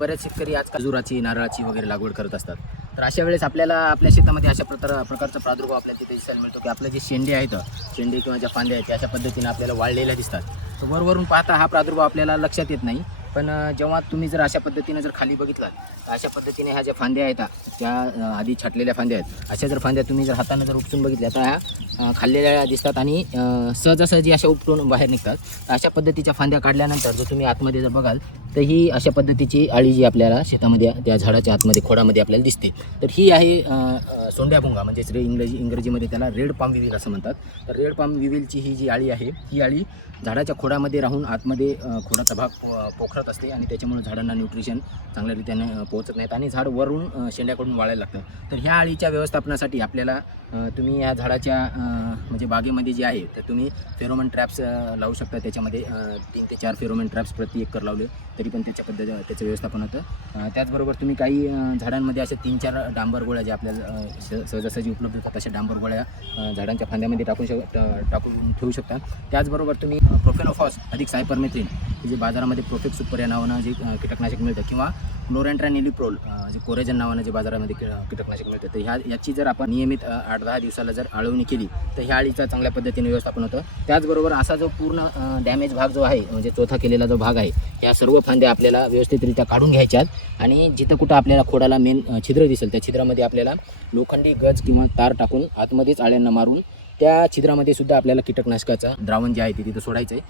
बरेच शेतकरी आज खजुराची, नारळाची वगैरे लागवड करत असतात. तर अशा वेळेस आपल्याला आपल्या शेतामध्ये अशा प्रकारचा प्रादुर्भाव आपल्याला तिथे दिसायला मिळतो की आपले जे शेंडे आहेत, शेंडे किंवा ज्या फांद्या आहेत त्या अशा पद्धतीने आपल्याला वाळलेल्या दिसतात. तर वरवरून पाहता हा प्रादुर्भाव आपल्याला लक्षात येत नाही, पण जेव्हा तुम्ही जर अशा पद्धतीने जर खाली बघितलात तर अशा पद्धतीने ह्या ज्या फांद्या आहेत त्या आधी छाटलेल्या फांद्या आहेत. अशा जर फांद्या तुम्ही जर हाताने जर उपसून बघितल्या तर ह्या खाल्लेल्या दिसतात आणि सहजासहजी अशा उपटून बाहेर निघतात. तर अशा पद्धतीच्या फांद्या काढल्यानंतर जर तुम्ही आतमध्ये जर बघाल तर ही अशा पद्धतीची आळी जी आपल्याला शेतामध्ये त्या झाडाच्या आतमध्ये खोडामध्ये आपल्याला दिसते. तर ही आहे सोंड्याभुंगा, म्हणजेच इंग्रजीमध्ये त्याला रेड पाम विविल असं म्हणतात. तर रेड पाम विविलची ही जी आळी आहे ही आळी झाडाच्या खोडामध्ये राहून आतमध्ये खोडाचा भाग पोखरत असते आणि त्याच्यामुळे झाडांना न्यूट्रिशन चांगल्या रीतीने पोहोचत नाहीत आणि झाड वरून शेंड्याकडून वाळायला लागतं. तर ह्या आळीच्या व्यवस्थापनासाठी आपल्याला तुम्ही या झाडाच्या म्हणजे बागेमध्ये जे आहे तर तुम्ही फेरोमन ट्रॅप्स लावू शकता. त्याच्यामध्ये 3 ते 4 फेरोमन ट्रॅप्स प्रति एकर लावले तरी पण त्याचं व्यवस्थापन होतं. त्याचबरोबर तुम्ही काही झाडांमध्ये अशा 3-4 डांबर गोळ्या ज्या आपल्याला सहजासहजी उपलब्ध होतात तशा डांबर गोळ्या झाडांच्या फांद्यामध्ये टाकून ठेवू शकता. त्याचबरोबर तुम्ही प्रोफेनोफॉस अधिक सायपरमेथ्रिन जे बाजारामध्ये प्रोफेक्स सुपर या नावानं जे कीटकनाशक मिळतं किंवा क्लोरॅन्ट्रानिलिप्रोल जे कोरेजन नावानं जे बाजारामध्ये कीटकनाशक मिळतं, तर याची जर आपण नियमित 8-10 दिवसाला जर आळवणी केली तर ह्या आळीचा चांगल्या पद्धतीने व्यवस्थापन होतं. त्याचबरोबर असा जो पूर्ण डॅमेज भाग जो आहे म्हणजे चोथा केलेला जो भाग आहे या सर्व फांद्या आपल्याला व्यवस्थितरित्या काढून घ्यायच्यात आणि जिथं कुठं आपल्याला खोडाला मेन छिद्र दिसेल त्या छिद्रामध्ये आपल्याला लोखंडी गज किंवा तार टाकून आतमध्येच आळ्यांना मारून त्या छिद्रामध्ये सुद्धा आपल्याला कीटकनाशकाचं द्रावण जे आहे ते तिथं सोडायचं आहे.